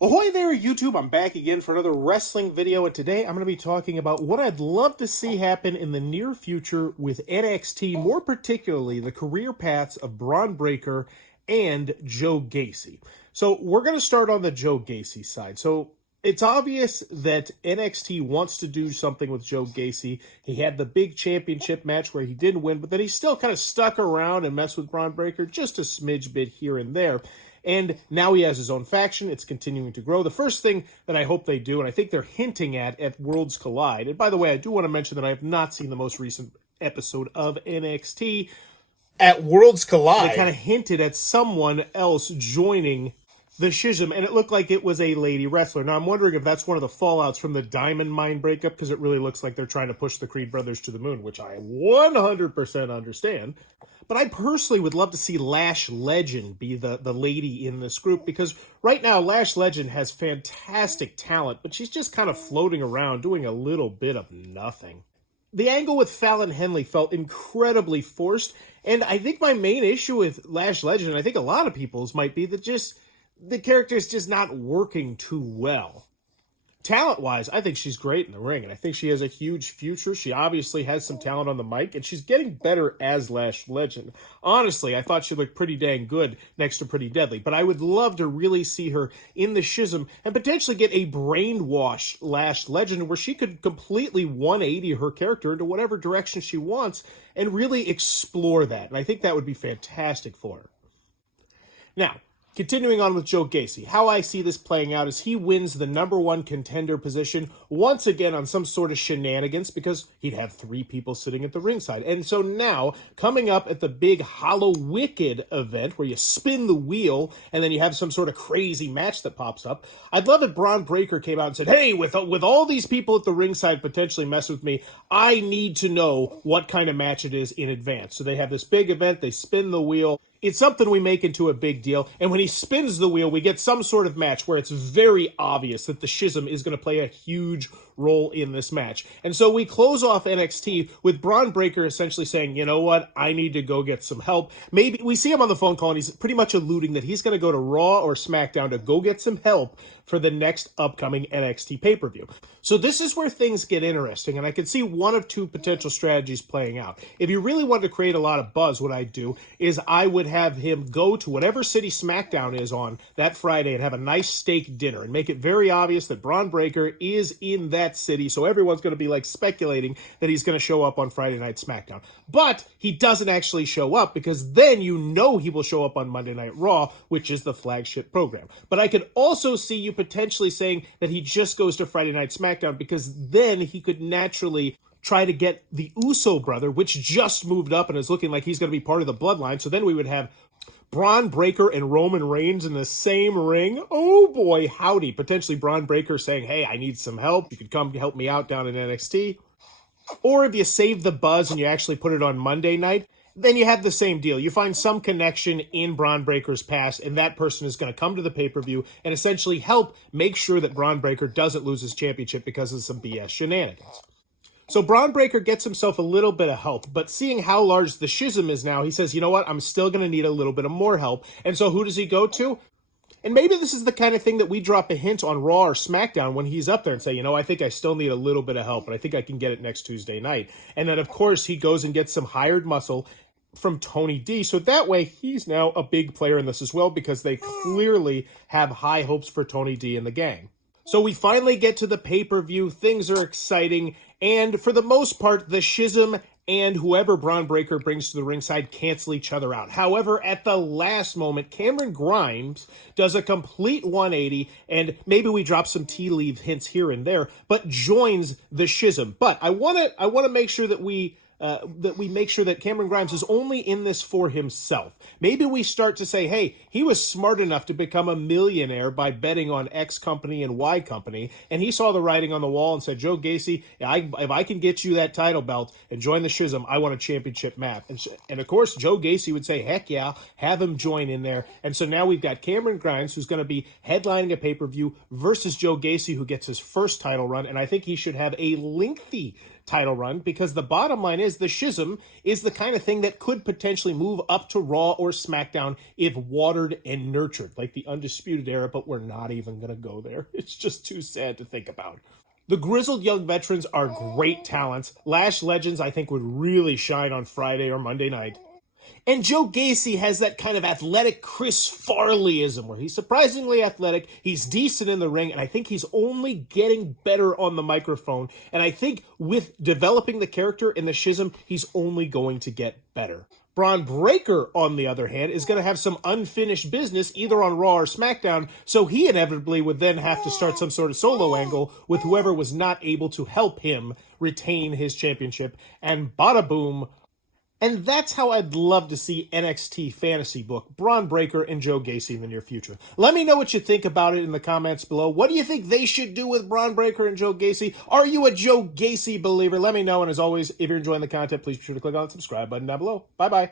Ahoy there, YouTube! I'm back again for another wrestling video, and today I'm going to be talking about what I'd love to see happen in the near future with NXT, more particularly the career paths of Bron Breakker and Joe Gacy. So we're going to start on the Joe Gacy side. So it's obvious that NXT wants to do something with Joe Gacy. He had the big championship match where he didn't win, but then he still kind of stuck around and messed with Bron Breakker just a smidge bit here and there. And now he has his own faction. It's continuing to grow. The first thing that I hope they do, and I think they're hinting at Worlds Collide, and by the way, I do want to mention that I have not seen the most recent episode of NXT. At Worlds Collide, they kind of hinted at someone else joining the Schism, and it looked like it was a lady wrestler. Now, I'm wondering if that's one of the fallouts from the Diamond Mine breakup, because it really looks like they're trying to push the Creed brothers to the moon, which I 100% understand. But I personally would love to see Lash Legend be the lady in this group, because right now Lash Legend has fantastic talent, but she's just kind of floating around doing a little bit of nothing. The angle with Fallon Henley felt incredibly forced, and I think my main issue with Lash Legend, and I think a lot of people's, might be that just the character is just not working too well. Talent-wise, I think she's great in the ring, and I think she has a huge future. She obviously has some talent on the mic, and she's getting better as Lash Legend. Honestly, I thought she looked pretty dang good next to Pretty Deadly, but I would love to really see her in the Schism and potentially get a brainwashed Lash Legend where she could completely 180 her character into whatever direction she wants and really explore that, and I think that would be fantastic for her. Now, continuing on with Joe Gacy, how I see this playing out is he wins the #1 contender position once again on some sort of shenanigans, because he'd have 3 people sitting at the ringside. And so now, coming up at the big Hollow Wicked event where you spin the wheel and then you have some sort of crazy match that pops up, I'd love if Bron Breakker came out and said, hey, with all these people at the ringside potentially mess with me, I need to know what kind of match it is in advance. So they have this big event, they spin the wheel. It's something we make into a big deal, and when he spins the wheel, we get some sort of match where it's very obvious that the Schism is going to play a huge role in this match. And so we close off NXT with Bron Breakker essentially saying, you know what, I need to go get some help. Maybe we see him on the phone call, and he's pretty much alluding that he's going to go to Raw or SmackDown to go get some help for the next upcoming NXT pay-per-view. So this is where things get interesting, and I could see one of 2 potential strategies playing out. If you really wanted to create a lot of buzz, what I'd do is I would have him go to whatever city SmackDown is on that Friday and have a nice steak dinner and make it very obvious that Bron Breakker is in that city, so everyone's going to be like speculating that he's going to show up on Friday Night SmackDown. But he doesn't actually show up, because then you know he will show up on Monday Night Raw, which is the flagship program. But I could also see you potentially saying that he just goes to Friday Night SmackDown, because then he could naturally try to get the Uso brother, which just moved up and is looking like he's going to be part of the bloodline. So then we would have Bron Breakker and Roman Reigns in the same ring. Oh boy, howdy. Potentially Bron Breakker saying, hey, I need some help. You could come help me out down in NXT. Or if you save the buzz and you actually put it on Monday night, then you have the same deal. You find some connection in Bron Breakker's past, and that person is going to come to the pay-per-view and essentially help make sure that Bron Breakker doesn't lose his championship because of some BS shenanigans. So Bron Breakker gets himself a little bit of help, but seeing how large the Schism is now, he says, you know what, I'm still going to need a little bit of more help. And so who does he go to? And maybe this is the kind of thing that we drop a hint on Raw or SmackDown when he's up there and say, you know, I think I still need a little bit of help, but I think I can get it next Tuesday night. And then, of course, he goes and gets some hired muscle from Tony D. So that way, he's now a big player in this as well, because they clearly have high hopes for Tony D and the gang. So we finally get to the pay-per-view. Things are exciting. And for the most part, the Schism and whoever Bron Breakker brings to the ringside cancel each other out. However, at the last moment, Cameron Grimes does a complete 180, and maybe we drop some tea leaf hints here and there, but joins the Schism. But I want to make sure that we make sure that Cameron Grimes is only in this for himself. Maybe we start to say, hey, he was smart enough to become a millionaire by betting on X company and Y company, and he saw the writing on the wall and said, Joe Gacy, if I can get you that title belt and join the Schism, I want a championship map. And of course, Joe Gacy would say, heck yeah, have him join in there. And so now we've got Cameron Grimes, who's going to be headlining a pay-per-view, versus Joe Gacy, who gets his first title run, and I think he should have a lengthy title run, because the bottom line is the Schism is the kind of thing that could potentially move up to Raw or SmackDown if watered and nurtured, like the Undisputed Era, but we're not even going to go there. It's just too sad to think about. The grizzled young veterans are great talents. Lash Legends, I think, would really shine on Friday or Monday night. And Joe Gacy has that kind of athletic Chris Farleyism, where he's surprisingly athletic, he's decent in the ring, and I think he's only getting better on the microphone. And I think with developing the character in the Schism, he's only going to get better. Bron Breakker, on the other hand, is going to have some unfinished business either on Raw or SmackDown, so he inevitably would then have to start some sort of solo angle with whoever was not able to help him retain his championship, and bada boom. And that's how I'd love to see NXT Fantasy Book Bron Breakker and Joe Gacy in the near future. Let me know what you think about it in the comments below. What do you think they should do with Bron Breakker and Joe Gacy? Are you a Joe Gacy believer? Let me know. And as always, if you're enjoying the content, please be sure to click on the subscribe button down below. Bye-bye.